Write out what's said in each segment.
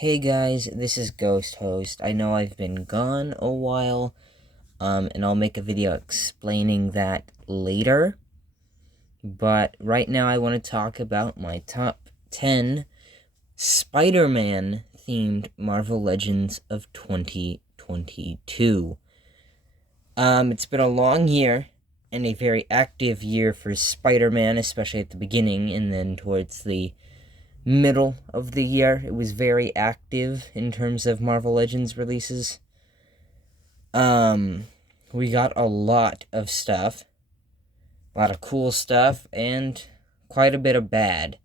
Hey guys, this is Ghost Host. I know I've been gone a while, and I'll make a video explaining that later. But right now I want to talk about my top 10 Spider-Man themed Marvel Legends of 2022. It's been a long year and a very active year for Spider-Man, especially at the beginning and then towards the middle of the year. It was very active in terms of Marvel Legends releases. We got a lot of stuff. A lot of cool stuff, and quite a bit of bad.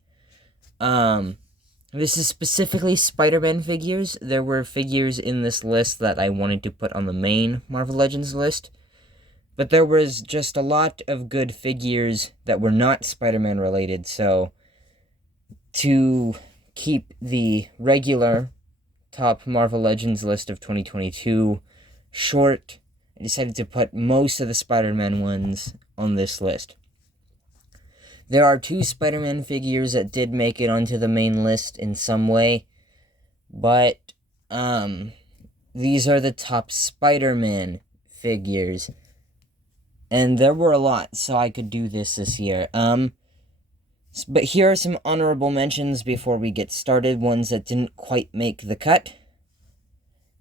This is specifically Spider-Man figures. There were figures in this list that I wanted to put on the main Marvel Legends list, but there was just a lot of good figures that were not Spider-Man related, so to keep the regular top Marvel Legends list of 2022 short, I decided to put most of the Spider-Man ones on this list. There are 2 Spider-Man figures that did make it onto the main list in some way, but these are the top Spider-Man figures, and there were a lot, so I could do this year. But here are some honorable mentions before we get started, ones that didn't quite make the cut.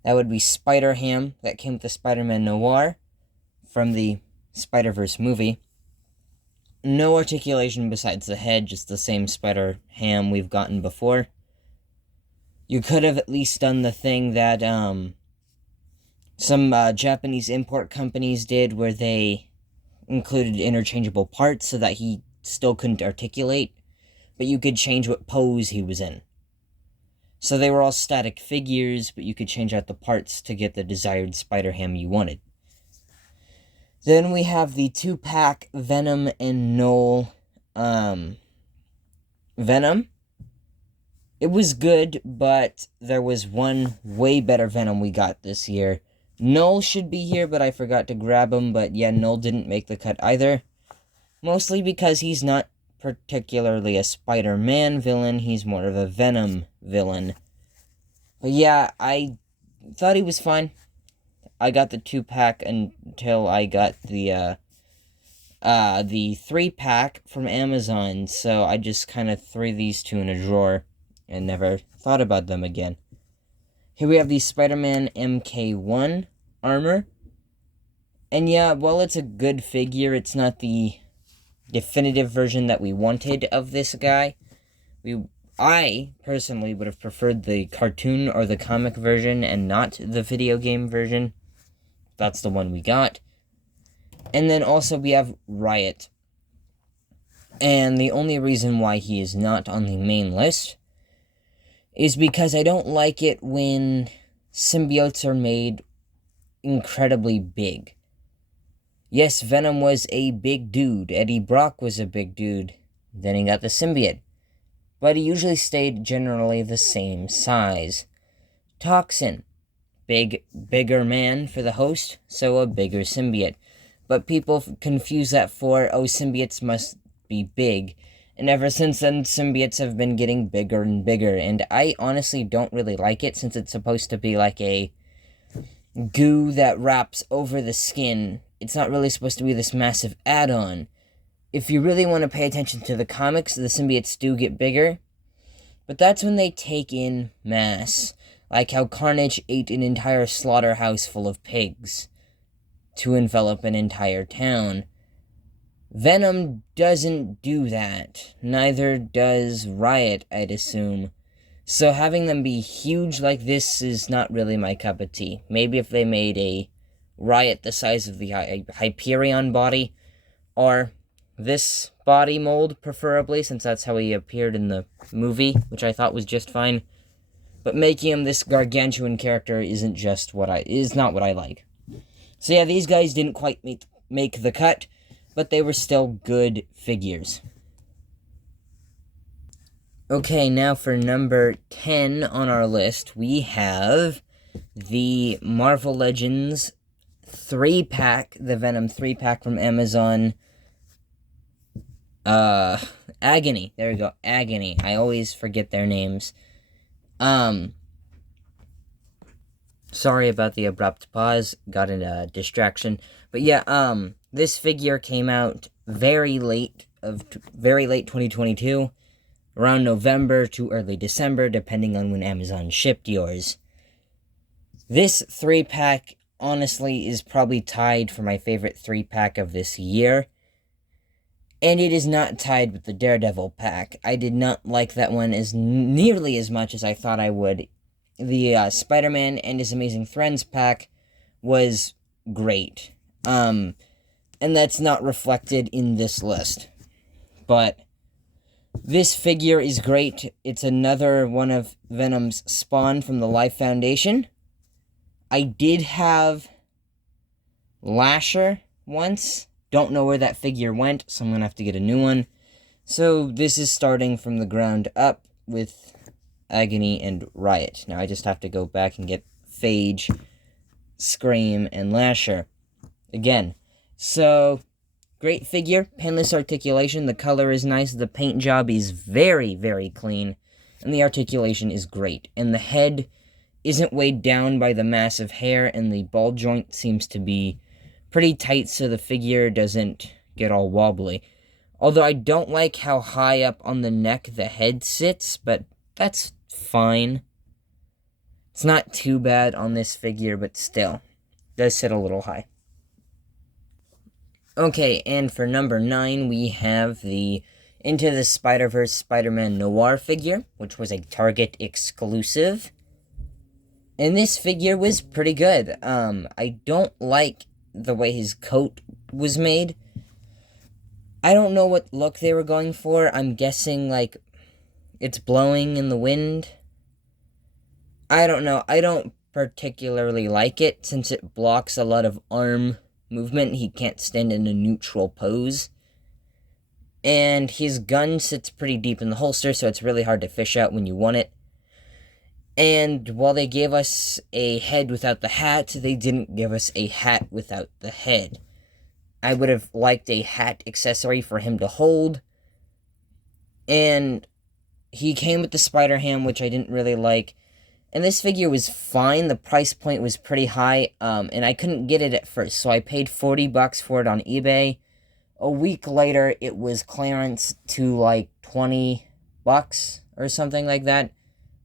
That would be Spider-Ham, that came with the SpiderMan Noir from the Spider-Verse movie. No articulation besides the head, just the same Spider-Ham we've gotten before. You could have at least done the thing that some Japanese import companies did, where they included interchangeable parts so that he still couldn't articulate, but you could change what pose he was in. So they were all static figures, but you could change out the parts to get the desired Spider-Ham you wanted. Then we have the 2-pack Venom and Null. Venom. It was good, but there was one way better Venom we got this year. Null should be here, but I forgot to grab him, but yeah, Null didn't make the cut either. Mostly because he's not particularly a Spider-Man villain, he's more of a Venom villain. But yeah, I thought he was fine. I got the 2-pack until I got the 3-pack from Amazon, so I just kind of threw these 2 in a drawer and never thought about them again. Here we have the Spider-Man MK1 armor. And yeah, while it's a good figure, it's not the definitive version that we wanted of this guy. I personally would have preferred the cartoon or the comic version and not the video game version. That's the one we got. And then also we have Riot. And the only reason why he is not on the main list is because I don't like it when symbiotes are made incredibly big. Yes, Venom was a big dude. Eddie Brock was a big dude. Then he got the symbiote. But he usually stayed generally the same size. Toxin. Bigger man for the host, so a bigger symbiote. But people confuse that for, oh, symbiotes must be big. And ever since then, symbiotes have been getting bigger and bigger. And I honestly don't really like it, since it's supposed to be like a goo that wraps over the skin. It's not really supposed to be this massive add-on. If you really want to pay attention to the comics, the symbiotes do get bigger. But that's when they take in mass. Like how Carnage ate an entire slaughterhouse full of pigs to envelop an entire town. Venom doesn't do that. Neither does Riot, I'd assume. So having them be huge like this is not really my cup of tea. Maybe if they made a Riot the size of the Hyperion body, or this body mold, preferably, since that's how he appeared in the movie, which I thought was just fine. But making him this gargantuan character is not what I like. So yeah, these guys didn't quite make the cut, but they were still good figures. Okay, now for number 10 on our list, we have the Marvel Legends 3-pack, the Venom 3-pack from Amazon. Agony. There we go, Agony. I always forget their names. Sorry about the abrupt pause, got a distraction. But yeah, this figure came out very late 2022, around November to early December, depending on when Amazon shipped yours. This 3-pack, honestly, is probably tied for my favorite 3-pack of this year. And it is not tied with the Daredevil pack. I did not like that one nearly as much as I thought I would. The Spider-Man and His Amazing Friends pack was great. And that's not reflected in this list. But this figure is great. It's another one of Venom's Spawn from the Life Foundation. I did have Lasher once. Don't know where that figure went, so I'm going to have to get a new one. So this is starting from the ground up with Agony and Riot. Now I just have to go back and get Phage, Scream, and Lasher again. So, great figure, painless articulation, the color is nice, the paint job is very, very clean, and the articulation is great. And the head isn't weighed down by the massive hair, and the ball joint seems to be pretty tight so the figure doesn't get all wobbly. Although I don't like how high up on the neck the head sits, but that's fine. It's not too bad on this figure, but still, it does sit a little high. Okay, and for number 9, we have the Into the Spider-Verse SpiderMan Noir figure, which was a Target exclusive. And this figure was pretty good. I don't like the way his coat was made. I don't know what look they were going for. I'm guessing, like, it's blowing in the wind. I don't know. I don't particularly like it, since it blocks a lot of arm movement. He can't stand in a neutral pose. And his gun sits pretty deep in the holster, so it's really hard to fish out when you want it. And while they gave us a head without the hat, they didn't give us a hat without the head. I would have liked a hat accessory for him to hold. And he came with the spider ham, which I didn't really like. And this figure was fine. The price point was pretty high, and I couldn't get it at first. So I paid $40 for it on eBay. A week later, it was clearance to like $20 or something like that,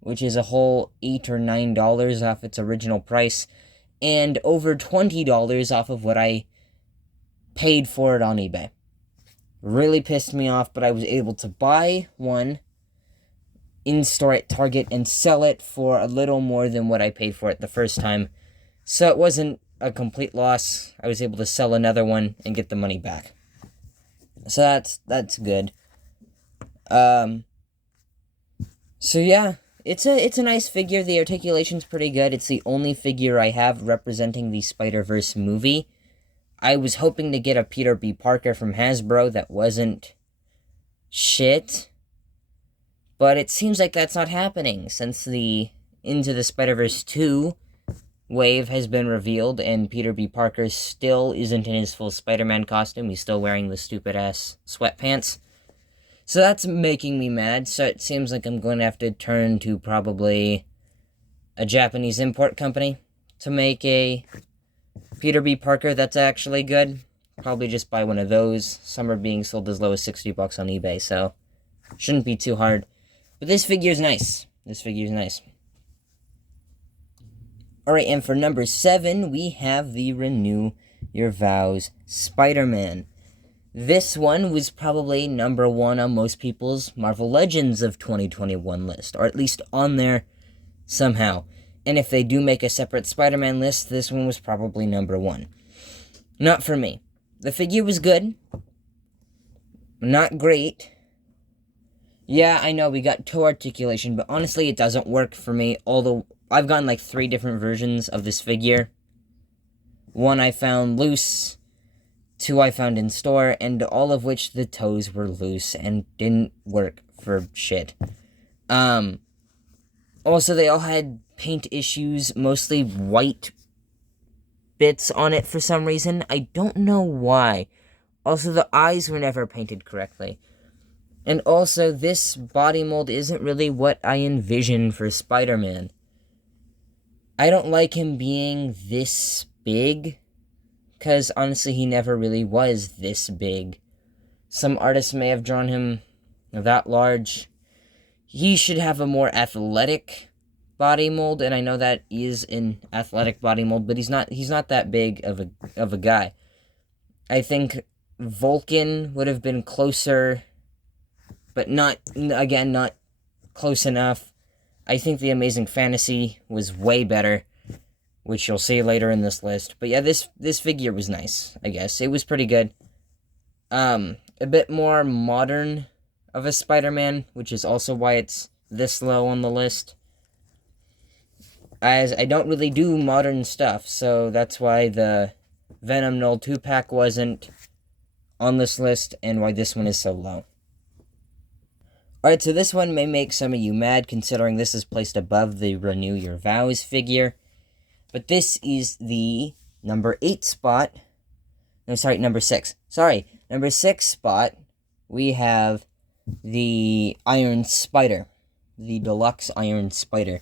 which is a whole $8 or $9 off its original price, and over $20 off of what I paid for it on eBay. Really pissed me off, but I was able to buy one in-store at Target and sell it for a little more than what I paid for it the first time. So it wasn't a complete loss. I was able to sell another one and get the money back. So that's good. So yeah, it's a nice figure. The articulation's pretty good. It's the only figure I have representing the Spider-Verse movie. I was hoping to get a Peter B. Parker from Hasbro that wasn't shit, but it seems like that's not happening since the Into the Spider-Verse 2 wave has been revealed, and Peter B. Parker still isn't in his full Spider-Man costume. He's still wearing the stupid-ass sweatpants. So that's making me mad, so it seems like I'm going to have to turn to probably a Japanese import company to make a Peter B. Parker that's actually good. Probably just buy one of those. Some are being sold as low as $60 on eBay, so shouldn't be too hard. But this figure's nice. Alright, and for number 7, we have the Renew Your Vows Spider-Man. This one was probably number 1 on most people's Marvel Legends of 2021 list, or at least on there somehow. And if they do make a separate Spider-Man list, this one was probably number 1. Not for me. The figure was good. Not great. Yeah, I know we got toe articulation, but honestly it doesn't work for me, although I've gotten like 3 different versions of this figure. 1 I found loose, 2 I found in store, and all of which the toes were loose and didn't work for shit. Also, they all had paint issues, mostly white bits on it for some reason. I don't know why. Also, the eyes were never painted correctly. And also, this body mold isn't really what I envisioned for Spider-Man. I don't like him being this big, because honestly, he never really was this big. Some artists may have drawn him that large. He should have a more athletic body mold, and I know that is an athletic body mold, but he's not that big of a guy. I think Vulcan would have been closer, but not close enough. I think the Amazing Fantasy was way better, which you'll see later in this list. But yeah, this figure was nice, I guess. It was pretty good. A bit more modern of a Spider-Man, which is also why it's this low on the list. As I don't really do modern stuff, so that's why the Venom Null 2-pack wasn't on this list, and why this one is so low. Alright, so this one may make some of you mad, considering this is placed above the Renew Your Vows figure. But this is the number 8 spot. No, sorry, number 6. Sorry, number 6 spot, we have the Iron Spider. The Deluxe Iron Spider.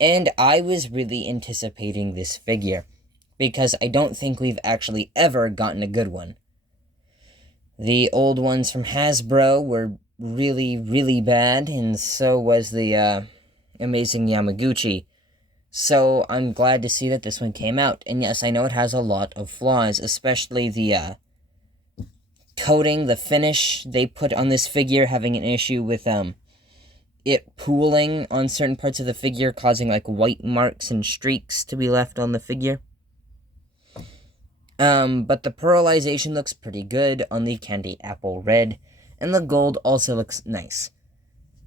And I was really anticipating this figure, because I don't think we've actually ever gotten a good one. The old ones from Hasbro were really, really bad, and so was the Amazing Yamaguchi. So I'm glad to see that this one came out. And yes, I know it has a lot of flaws, especially the coating, the finish they put on this figure, having an issue with it pooling on certain parts of the figure, causing like white marks and streaks to be left on the figure. But the pearlization looks pretty good on the Candy Apple Red, and the gold also looks nice.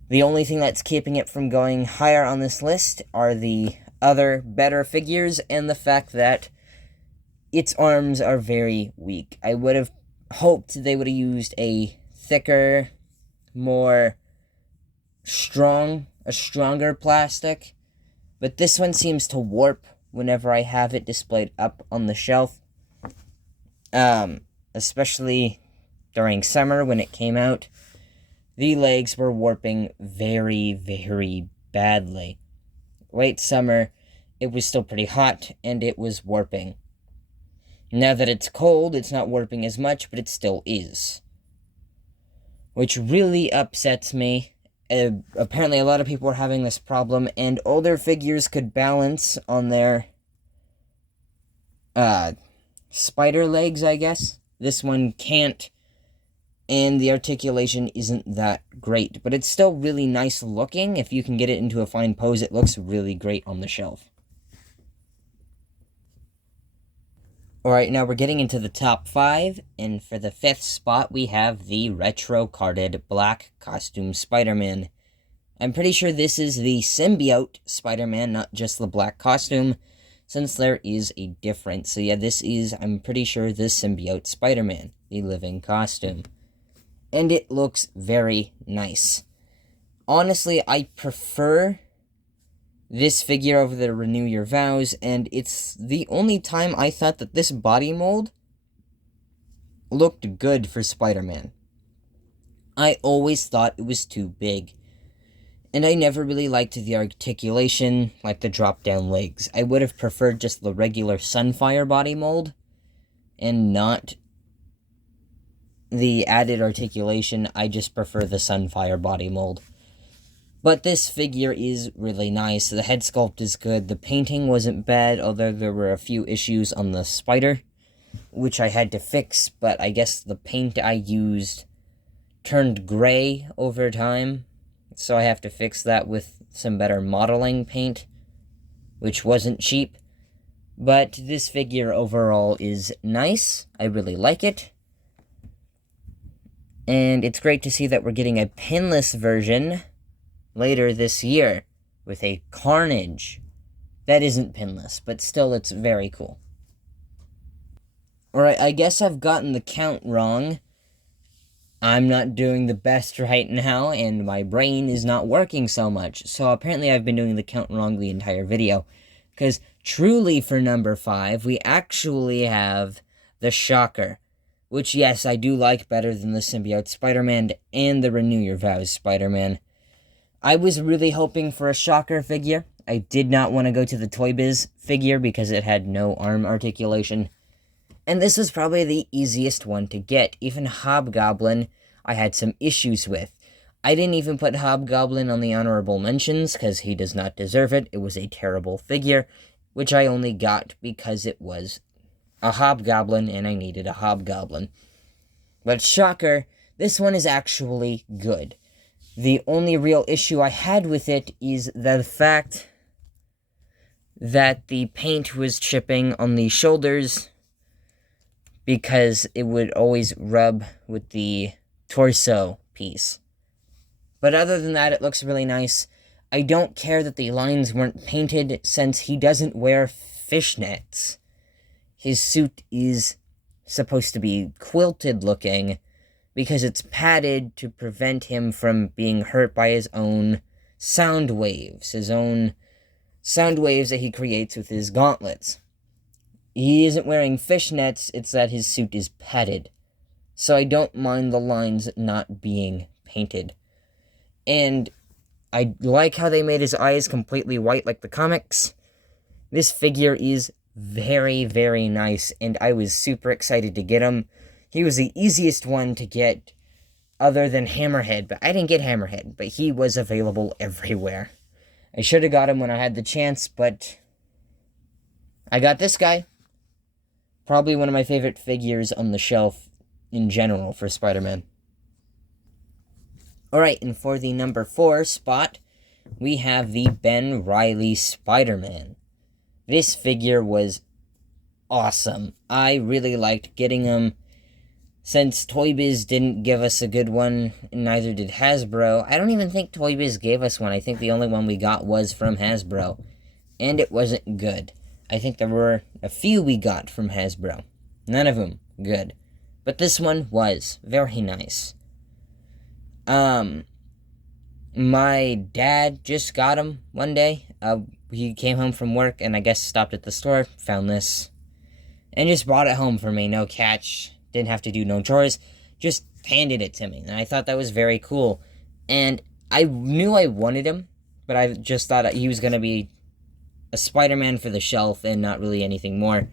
The only thing that's keeping it from going higher on this list are the other better figures, and the fact that its arms are very weak. I would have hoped they would have used a thicker, a stronger plastic, but this one seems to warp whenever I have it displayed up on the shelf. Especially during summer when it came out, the legs were warping very, very badly. Late summer, it was still pretty hot, and it was warping. Now that it's cold, it's not warping as much, but it still is. Which really upsets me. Apparently a lot of people are having this problem, and older figures could balance on their spider legs, I guess. This one can't, and the articulation isn't that great, but it's still really nice looking. If you can get it into a fine pose, it looks really great on the shelf. Alright, now we're getting into the top 5, and for the 5th spot, we have the retro-carded black costume Spider-Man. I'm pretty sure this is the symbiote Spider-Man, not just the black costume, since there is a difference. So yeah, this is, I'm pretty sure, the symbiote Spider-Man, the living costume. And it looks very nice. Honestly, I prefer this figure over the Renew Your Vows, and it's the only time I thought that this body mold looked good for Spider-Man. I always thought it was too big. And I never really liked the articulation, like the drop-down legs. I would have preferred just the regular Sunfire body mold, and not the added articulation. I just prefer the Sunfire body mold. But this figure is really nice. The head sculpt is good. The painting wasn't bad, although there were a few issues on the spider, which I had to fix, but I guess the paint I used turned gray over time, so I have to fix that with some better modeling paint, which wasn't cheap. But this figure overall is nice. I really like it. And it's great to see that we're getting a pinless version later this year with a Carnage that isn't pinless, but still it's very cool. Alright, I guess I've gotten the count wrong. I'm not doing the best right now, and my brain is not working so much, so apparently I've been doing the count wrong the entire video. Because truly for number 5, we actually have the Shocker, which yes, I do like better than the Symbiote Spider-Man and the Renew Your Vows Spider-Man. I was really hoping for a Shocker figure. I did not want to go to the Toy Biz figure because it had no arm articulation. And this was probably the easiest one to get. Even Hobgoblin, I had some issues with. I didn't even put Hobgoblin on the honorable mentions because he does not deserve it. It was a terrible figure, which I only got because it was a Hobgoblin and I needed a Hobgoblin. But shocker, this one is actually good. The only real issue I had with it is the fact that the paint was chipping on the shoulders because it would always rub with the torso piece. But other than that, it looks really nice. I don't care that the lines weren't painted since he doesn't wear fishnets. His suit is supposed to be quilted looking because it's padded to prevent him from being hurt by his own sound waves. His own sound waves that he creates with his gauntlets. He isn't wearing fishnets, it's that his suit is padded. So I don't mind the lines not being painted. And I like how they made his eyes completely white like the comics. This figure is very, very nice, and I was super excited to get him. He was the easiest one to get other than Hammerhead, but I didn't get Hammerhead, but he was available everywhere. I should have got him when I had the chance, but I got this guy. Probably one of my favorite figures on the shelf in general for Spider-Man. Alright, and for the number 4 spot, we have the Ben Reilly Spider-Man. This figure was awesome. I really liked getting him. Since Toy Biz didn't give us a good one, and neither did Hasbro, I don't even think Toy Biz gave us one. I think the only one we got was from Hasbro, and it wasn't good. I think there were a few we got from Hasbro. None of them good. But this one was very nice. My dad just got him one day. He came home from work and I guess stopped at the store, found this, and just brought it home for me. No catch. Didn't have to do no chores. Just handed it to me. And I thought that was very cool. And I knew I wanted him, but I just thought he was going to be a Spider-Man for the shelf and not really anything more.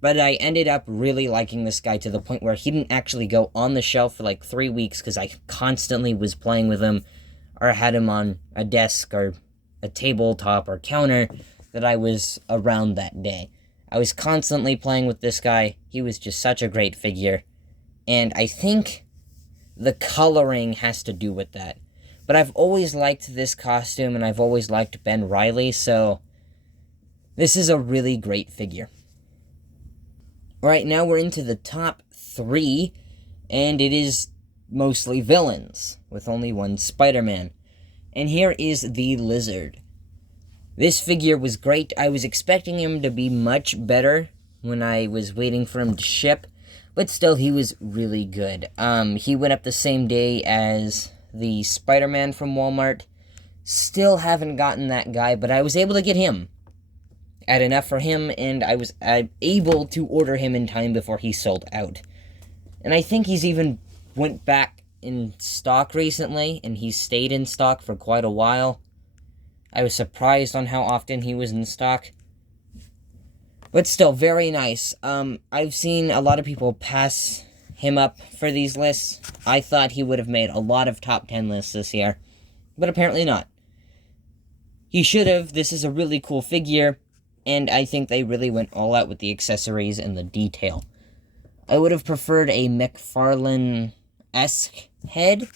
But I ended up really liking this guy to the point where he didn't actually go on the shelf for like 3 weeks because I constantly was playing with him or had him on a desk or a tabletop or counter that I was around that day. I was constantly playing with this guy. He was just such a great figure. And I think the coloring has to do with that. But I've always liked this costume and I've always liked Ben Reilly, so this is a really great figure. Alright, now we're into the top 3, and it is mostly villains, with only one Spider-Man. And here is the Lizard. This figure was great. I was expecting him to be much better when I was waiting for him to ship, but still, he was really good. He went up the same day as the Spider-Man from Walmart. Still haven't gotten that guy, but I was able to get him. At enough for him, and I was able to order him in time before he sold out. And I think he's even went back in stock recently, and he's stayed in stock for quite a while. I was surprised on how often he was in stock. But still, very nice. I've seen a lot of people pass him up for these lists. I thought he would have made a lot of top 10 lists this year, but apparently not. He should have. This is a really cool figure. And I think they really went all out with the accessories and the detail. I would have preferred a McFarlane-esque head,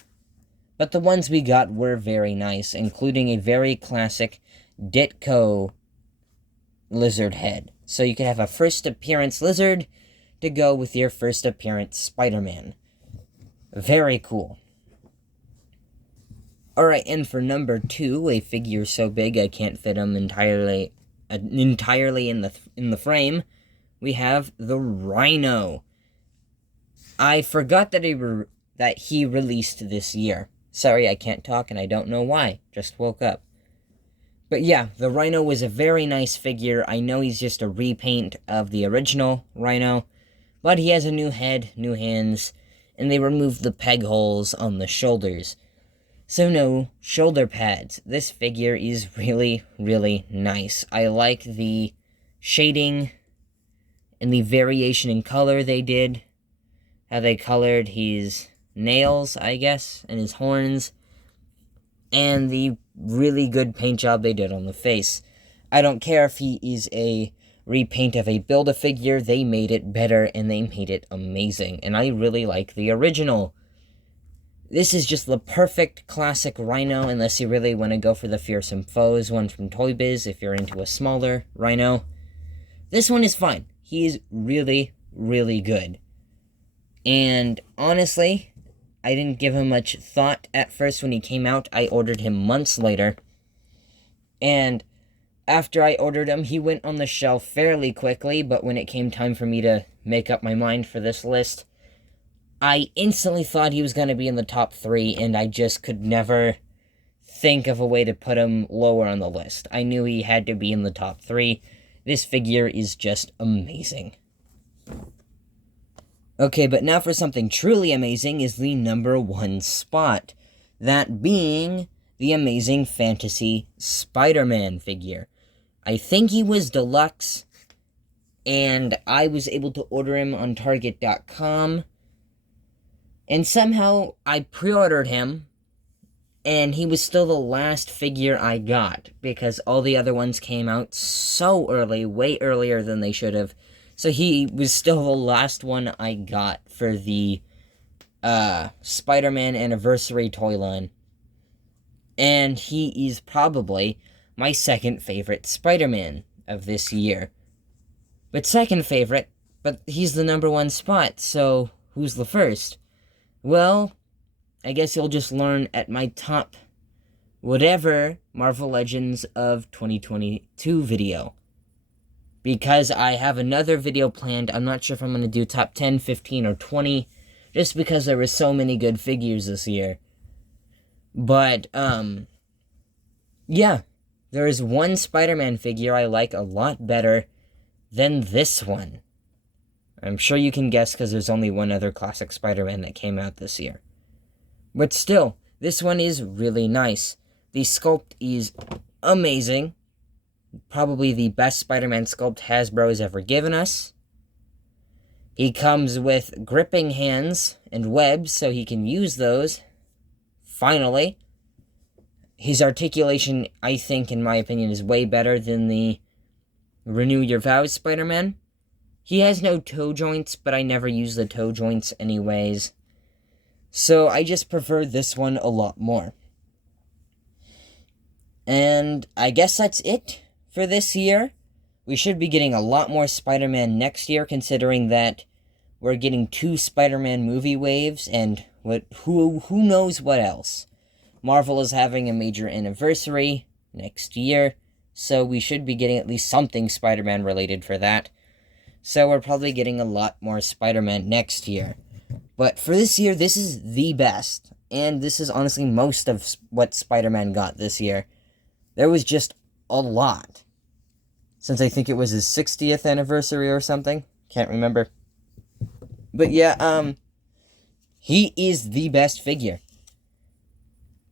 but the ones we got were very nice, including a very classic Ditko lizard head. So you could have a first appearance lizard to go with your first appearance Spider-Man. Very cool. Alright, and for number 2, a figure so big I can't fit him entirely in the frame, we have the Rhino. I forgot that he released this year. Sorry, I can't talk and I don't know why. Just woke up. But yeah, the Rhino was a very nice figure. I know he's just a repaint of the original Rhino, but he has a new head, new hands, and they removed the peg holes on the shoulders. So no shoulder pads. This figure is really, really nice. I like the shading and the variation in color they did. How they colored his nails, I guess, and his horns. And the really good paint job they did on the face. I don't care if he is a repaint of a Build-A-Figure, they made it better and they made it amazing. And I really like the original. This is just the perfect classic Rhino, unless you really want to go for the Fearsome Foes one from Toy Biz if you're into a smaller Rhino. This one is fine. He is really, really good. And honestly, I didn't give him much thought at first when he came out. I ordered him months later. And after I ordered him, he went on the shelf fairly quickly, but when it came time for me to make up my mind for this list, I instantly thought he was going to be in the top 3, and I just could never think of a way to put him lower on the list. I knew he had to be in the top 3. This figure is just amazing. Okay, but now for something truly amazing is the number 1 spot. That being the Amazing Fantasy Spider-Man figure. I think he was deluxe, and I was able to order him on Target.com. And somehow I pre-ordered him, and he was still the last figure I got, because all the other ones came out so early, way earlier than they should have. So he was still the last one I got for the Spider-Man Anniversary toy line. And he is probably my second favorite Spider-Man of this year. But second favorite, but he's the number 1 spot, so who's the first? Well, I guess you'll just learn at my top whatever Marvel Legends of 2022 video. Because I have another video planned. I'm not sure if I'm going to do top 10, 15, or 20. Just because there were so many good figures this year. But, yeah. There is one Spider-Man figure I like a lot better than this one. I'm sure you can guess because there's only one other classic Spider-Man that came out this year. But still, this one is really nice. The sculpt is amazing. Probably the best Spider-Man sculpt Hasbro has ever given us. He comes with gripping hands and webs, so he can use those. Finally. His articulation, I think, in my opinion, is way better than the Renew Your Vow Spider-Man. He has no toe joints, but I never use the toe joints anyways. So I just prefer this one a lot more. And I guess that's it for this year. We should be getting a lot more Spider-Man next year, considering that we're getting 2 Spider-Man movie waves, and who knows what else. Marvel is having a major anniversary next year, so we should be getting at least something Spider-Man related for that. So we're probably getting a lot more Spider-Man next year. But for this year, this is the best. And this is honestly most of what Spider-Man got this year. There was just a lot. Since I think it was his 60th anniversary or something. Can't remember. But yeah, he is the best figure.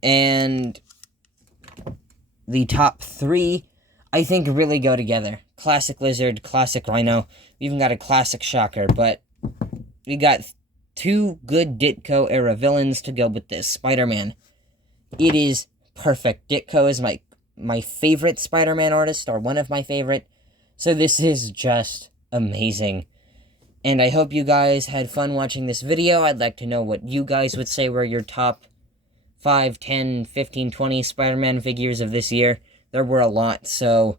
And the top 3, I think, really go together. Classic Lizard, Classic Rhino. We even got a Classic Shocker, but we got 2 good Ditko era villains to go with this Spider-Man. It is perfect. Ditko is my favorite Spider-Man artist, or one of my favorite. So this is just amazing. And I hope you guys had fun watching this video. I'd like to know what you guys would say were your top 5, 10, 15, 20 Spider-Man figures of this year. There were a lot, so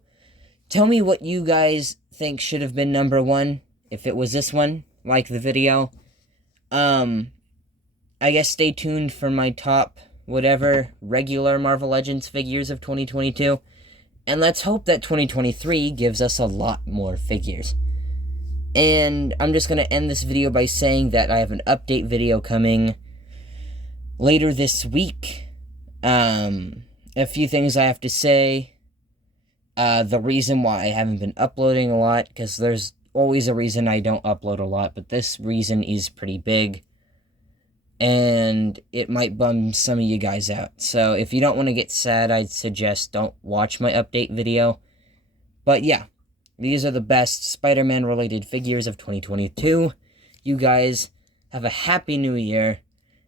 tell me what you guys think should have been number 1. If it was this one, like the video. I guess stay tuned for my top whatever regular Marvel Legends figures of 2022. And let's hope that 2023 gives us a lot more figures. And I'm just going to end this video by saying that I have an update video coming later this week. A few things I have to say. The reason why I haven't been uploading a lot, because there's always a reason I don't upload a lot, but this reason is pretty big. and it might bum some of you guys out. So if you don't want to get sad, I'd suggest don't watch my update video. But yeah, these are the best Spider-Man related figures of 2022. You guys have a happy new year,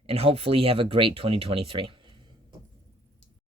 and hopefully you have a great 2023.